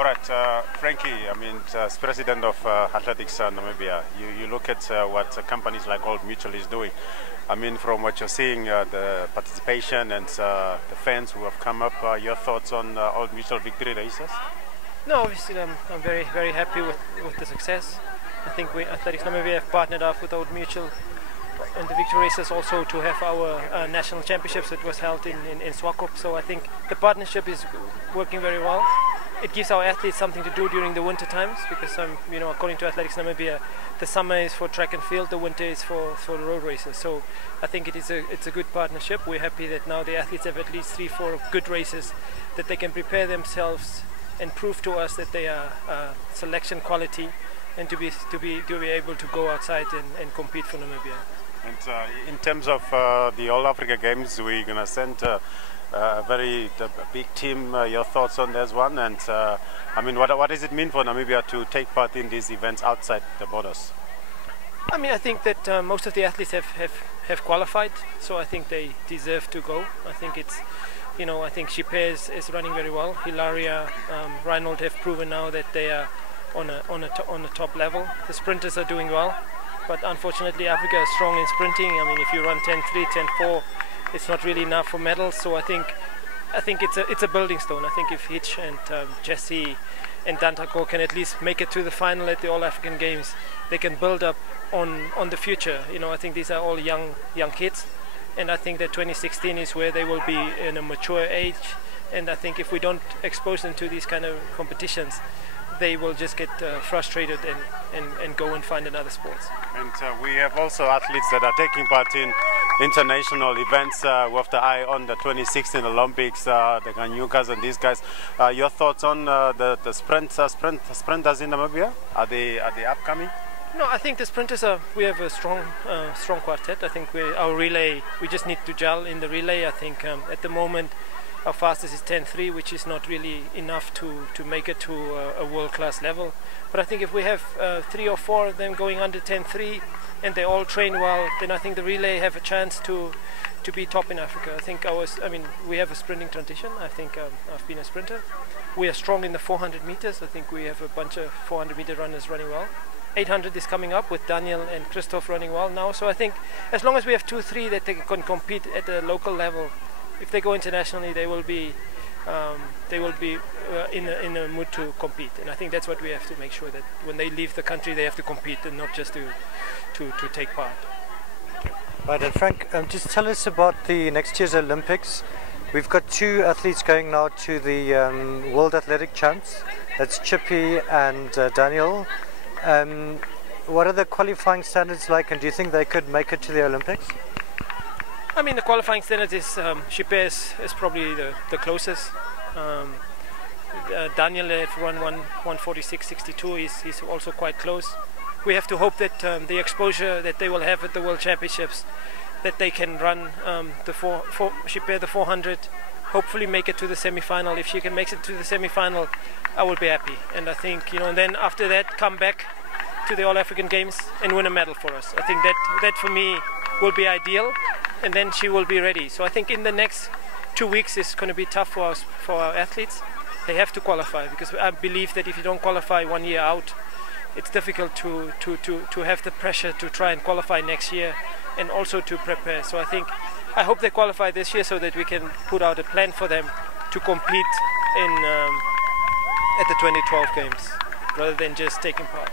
All right, Frankie, I mean, as president of Athletics Namibia, you look at what companies like Old Mutual is doing. I mean, from what you're seeing, the participation and the fans who have come up, your thoughts on Old Mutual victory races? No, obviously I'm very, very happy with the success. I think we, Athletics Namibia, have partnered up with Old Mutual in the victory races also to have our national championships that was held in Swakop. So I think the partnership is working very well. It gives our athletes something to do during the winter times because, according to Athletics Namibia, the summer is for track and field, the winter is for the road races. So I think it's a good partnership. We're happy that now the athletes have at least 3-4 good races that they can prepare themselves and prove to us that they are selection quality and to be able to go outside and compete for Namibia. And in terms of the All Africa Games, we're going to send a very big team. Your thoughts on this one? And I mean, what does it mean for Namibia to take part in these events outside the borders? I mean, I think that most of the athletes have qualified, so I think they deserve to go. I think it's, I think Shipper is running very well. Helalia, Reinhold have proven now that they are on a top level. The sprinters are doing well. But unfortunately, Africa is strong in sprinting. I mean, if you run 10.3, 10.4, it's not really enough for medals. So I think it's a building stone. I think if Hitch and Jesse and Dantako can at least make it to the final at the All African Games, they can build up on the future. I think these are all young kids, and I think that 2016 is where they will be in a mature age. And I think if we don't expose them to these kind of competitions, they will just get frustrated and go and find another sport. And we have also athletes that are taking part in international events with the eye on the 2016 Olympics, the Ganyukas and these guys. Your thoughts on the sprinters in Namibia? Are they upcoming? No, I think the sprinters we have a strong quartet. I think our relay, we just need to gel in the relay. I think at the moment our fastest is 10.3, which is not really enough to make it to a world-class level. But I think if we have 3 or 4 of them going under 10.3 and they all train well, then I think the relay have a chance to be top in Africa. I think we have a sprinting tradition. I think I've been a sprinter. We are strong in the 400 meters. I think we have a bunch of 400-meter runners running well. 800 is coming up with Daniel and Christoph running well now. So I think as long as we have 2-3 that they can compete at the local level, if they go internationally, they will be in a mood to compete. And I think that's what we have to make sure, that when they leave the country, they have to compete and not just to take part. Right, and Frank, just tell us about the next year's Olympics. We've got 2 athletes going now to the World Athletic Champs. That's Chippy and Daniel. What are the qualifying standards like, and do you think they could make it to the Olympics? I mean, the qualifying standards is Shipper is probably the closest. Daniel had run 1:46.62. He's also quite close. We have to hope that the exposure that they will have at the World Championships, that they can run Shipper the 400, hopefully make it to the semi-final. If she can make it to the semi-final, I will be happy. And I think, and then after that, come back to the All African Games and win a medal for us. I think that for me will be ideal, and then she will be ready. So I think in the next 2 weeks is going to be tough for our athletes. They have to qualify, because I believe that if you don't qualify 1 year out, it's difficult to have the pressure to try and qualify next year and also to prepare. So I hope they qualify this year so that we can put out a plan for them to compete at the 2012 Games rather than just taking part.